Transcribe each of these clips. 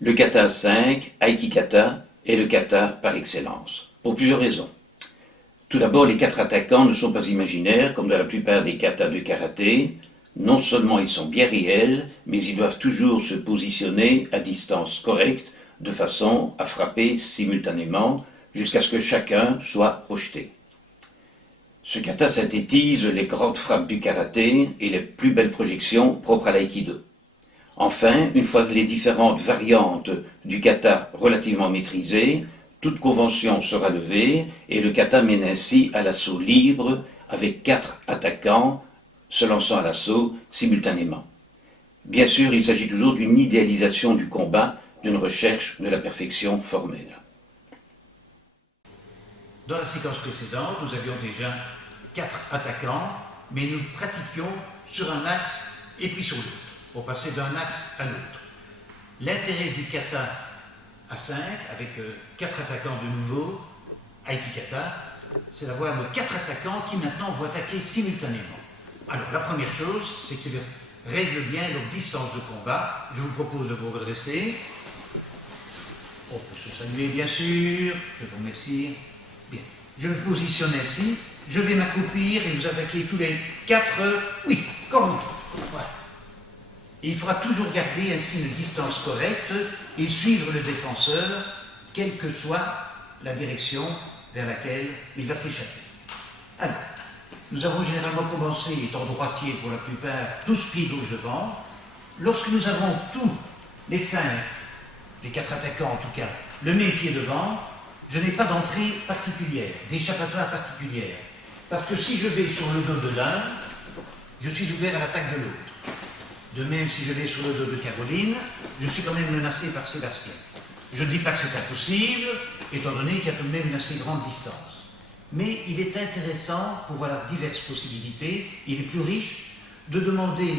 Le kata 5, Aikikata, est le kata par excellence, pour plusieurs raisons. Tout d'abord, les 4 attaquants ne sont pas imaginaires, comme dans la plupart des katas de karaté. Non seulement ils sont bien réels, mais ils doivent toujours se positionner à distance correcte, de façon à frapper simultanément, jusqu'à ce que chacun soit projeté. Ce kata synthétise les grandes frappes du karaté et les plus belles projections propres à l'aïkido. Enfin, une fois les différentes variantes du kata relativement maîtrisées, toute convention sera levée et le kata mène ainsi à l'assaut libre avec 4 attaquants se lançant à l'assaut simultanément. Bien sûr, il s'agit toujours d'une idéalisation du combat, d'une recherche de la perfection formelle. Dans la séquence précédente, nous avions déjà 4 attaquants, mais nous pratiquions sur un axe et puis sur l'autre, pour passer d'un axe à l'autre. L'intérêt du kata à 5, avec 4 attaquants de nouveau, Aikikata, c'est d'avoir nos 4 attaquants qui maintenant vont attaquer simultanément. Alors, la première chose, c'est qu'ils règlent bien leur distance de combat. Je vous propose de vous redresser. On peut se saluer, bien sûr. Je vous remercie. Bien. Je me positionne ainsi. Je vais m'accroupir et vous attaquer tous les 4. Oui, comme vous. Voilà. Et il faudra toujours garder ainsi une distance correcte et suivre le défenseur, quelle que soit la direction vers laquelle il va s'échapper. Alors, nous avons généralement commencé, étant droitier pour la plupart, tous pieds gauche devant. Lorsque nous avons tous les 5, les 4 attaquants en tout cas, le même pied devant, je n'ai pas d'entrée particulière, d'échappatoire particulière. Parce que si je vais sur le dos de l'un, je suis ouvert à l'attaque de l'autre. De même, si je vais sur le dos de Caroline, je suis quand même menacé par Sébastien. Je ne dis pas que c'est impossible, étant donné qu'il y a tout de même une assez grande distance. Mais il est intéressant, pour voir diverses possibilités, il est plus riche, de demander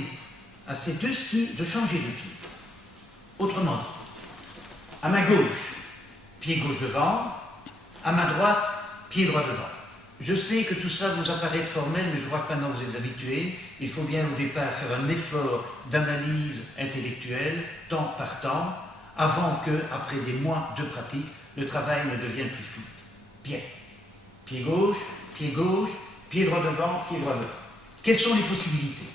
à ces deux-ci de changer de pied. Autrement dit, à ma gauche, pied gauche devant, à ma droite, pied droit devant. Je sais que tout cela vous apparaît formel, mais je crois que maintenant vous êtes habitués. Il faut bien au départ faire un effort d'analyse intellectuelle, temps par temps, avant que, après des mois de pratique, le travail ne devienne plus fluide. Bien. Pied gauche, pied droit devant, pied droit devant. Quelles sont les possibilités?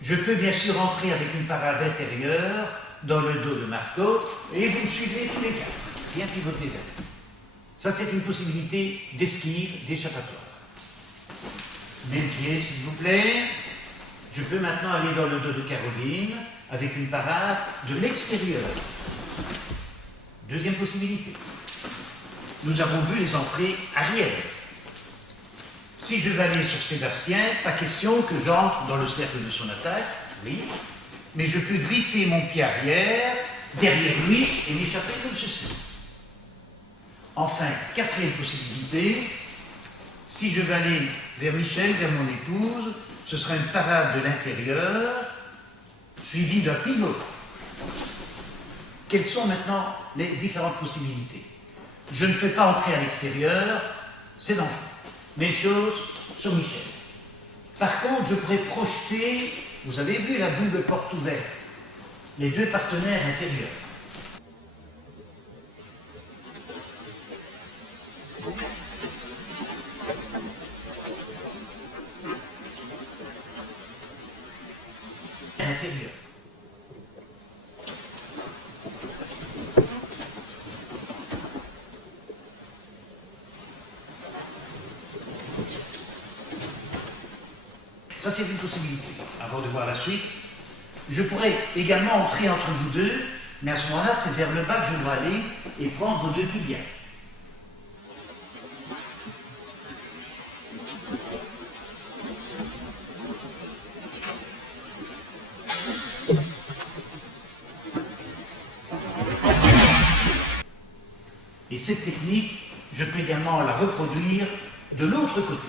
Je peux bien sûr entrer avec une parade intérieure dans le dos de Marco, et vous me suivez tous les 4. Bien pivoter vers lui. Ça, c'est une possibilité d'esquive, d'échappatoire. Même pied, s'il vous plaît. Je peux maintenant aller dans le dos de Caroline avec une parade de l'extérieur. Deuxième possibilité. Nous avons vu les entrées arrière. Si je vais aller sur Sébastien, pas question que j'entre dans le cercle de son attaque, oui, mais je peux glisser mon pied arrière, derrière lui, et m'échapper comme ceci. Enfin, quatrième possibilité, si je vais aller vers Michel, vers mon épouse, ce sera une parade de l'intérieur, suivie d'un pivot. Quelles sont maintenant les différentes possibilités? Je ne peux pas entrer à l'extérieur, c'est dangereux. Même chose sur Michel. Par contre, je pourrais projeter, vous avez vu la double porte ouverte, les deux partenaires intérieurs. Intérieur. Ça, c'est une possibilité. Avant de voir la suite, je pourrais également entrer entre vous deux, mais à ce moment-là, c'est vers le bas que je dois aller et prendre vos deux tibias. Et cette technique, je peux également la reproduire de l'autre côté.